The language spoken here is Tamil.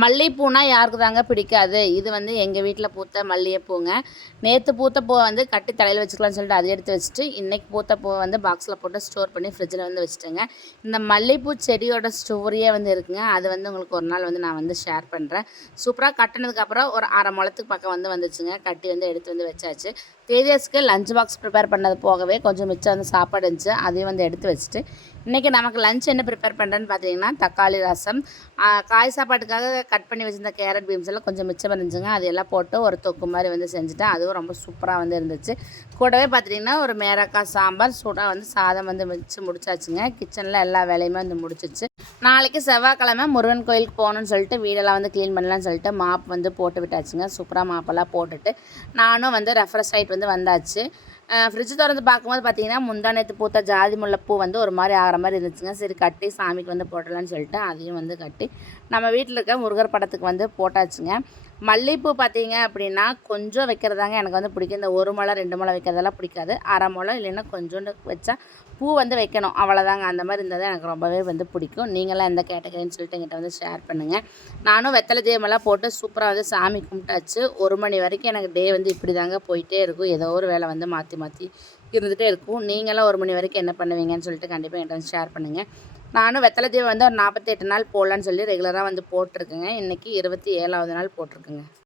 மல்லிகைப்பூனா யாருக்கு தாங்க பிடிக்காது. இது வந்து எங்கள் வீட்டில் பூத்த மல்லிகைப்பூங்க. நேற்று பூத்த பூவை வந்து கட்டி தலையில் வச்சுக்கலாம்னு சொல்லிட்டு அதை எடுத்து வச்சுட்டு, இன்றைக்கி பூத்த பூவை வந்து பாக்ஸில் போட்டு ஸ்டோர் பண்ணி ஃப்ரிட்ஜில் வந்து வச்சுட்டேங்க. இந்த மல்லிகைப்பூ செடியோட ஸ்டோரியே வந்து இருக்குங்க. அது வந்து உங்களுக்கு ஒரு நாள் வந்து நான் வந்து ஷேர் பண்ணுறேன். சூப்பராக கட்டினதுக்கப்புறம் ஒரு அரை முழத்துக்கு பக்கம் வந்து வந்துச்சுங்க. கட்டி வந்து எடுத்து வந்து வச்சாச்சு. தேஜஸ்க்கு லஞ்ச் பாக்ஸ் ப்ரிப்பேர் பண்ணது போகவே கொஞ்சம் மிச்சம் வந்து சாப்பாடு இருந்துச்சு. அதையும் வந்து எடுத்து வச்சுட்டு, இன்றைக்கி நமக்கு லஞ்ச் என்ன ப்ரிப்பேர் பண்ணுறேன்னு பார்த்தீங்கன்னா, தக்காளி ரசம், காய் சாப்பாட்டுக்காக கட் பண்ணி வச்சுருந்த கேரட் பீன்ஸ் எல்லாம் கொஞ்சம் மிச்சம் இருந்துச்சுங்க. அது எல்லாம் போட்டு ஒரு தொக்கு மாதிரி வந்து செஞ்சுட்டேன். அதுவும் ரொம்ப சூப்பராக வந்து இருந்துச்சு. கூடவே பார்த்திங்கன்னா ஒரு மேரக்காய் சாம்பார், சூடாக வந்து சாதம் வந்து வச்சு முடிச்சாச்சுங்க. கிச்சனில் எல்லா வேலையுமே வந்து முடிச்சிச்சு. நாளைக்கு செவ்வாய்க்கிழமை முருகன் கோயிலுக்கு போகணுன்னு சொல்லிட்டு வீடெல்லாம் வந்து க்ளீன் பண்ணலான்னு சொல்லிட்டு மாப் வந்து போட்டு விட்டாச்சுங்க. சூப்பராக மாப்பெல்லாம் போட்டுட்டு நானும் வந்து ரெஃப்ரெஷ் ஆகிட்டு வந்து வந்தாச்சு. ஃப்ரிட்ஜ் திறந்து பார்க்கும்போது பார்த்தீங்கன்னா, முந்தா நேற்று பூத்த ஜாதி முல்லைப்பூ வந்து ஒரு மாதிரி ஆகிற மாதிரி இருந்துச்சுங்க. சரி கட்டி சாமிக்கு வந்து போட்டலான்னு சொல்லிட்டு அதையும் வந்து கட்டி நம்ம வீட்டில் இருக்க முருகர் படத்துக்கு வந்து போட்டாச்சுங்க. மல்லிகைப்பூ பார்த்தீங்க அப்படின்னா கொஞ்சம் வைக்கிறதாங்க எனக்கு வந்து பிடிக்கும். இந்த 1 முழம் 2 முழம் வைக்கிறதெல்லாம் பிடிக்காது. அரை முழம் இல்லைன்னா கொஞ்சோண்டு வச்சா பூ வந்து வைக்கணும், அவ்வளோதாங்க. அந்த மாதிரி இருந்தால் தான் எனக்கு ரொம்பவே வந்து பிடிக்கும். நீங்களாம் எந்த கேட்டகரின்னு சொல்லிட்டு என்கிட்ட வந்து ஷேர் பண்ணுங்கள். நானும் வெத்தலை தீபமெல்லாம் போட்டு சூப்பராக வந்து சாமி கும்பிட்டாச்சு. 1 மணி வரைக்கும் எனக்கு டே வந்து இப்படி தாங்க போயிட்டே இருக்கும். ஏதோ ஒரு வேலை வந்து மாற்றி மாற்றி இருந்துகிட்டே இருக்கும். நீங்களாம் 1 மணி வரைக்கும் என்ன பண்ணுவீங்கன்னு சொல்லிட்டு கண்டிப்பாக என்கிட்ட வந்து ஷேர் பண்ணுங்கள். நானும் வெத்தலை தீபம் வந்து ஒரு 48 நாள் போடலான்னு சொல்லி ரெகுலராக வந்து போட்டிருக்கேங்க. இன்றைக்கி 27வது நாள் போட்டிருக்குங்க.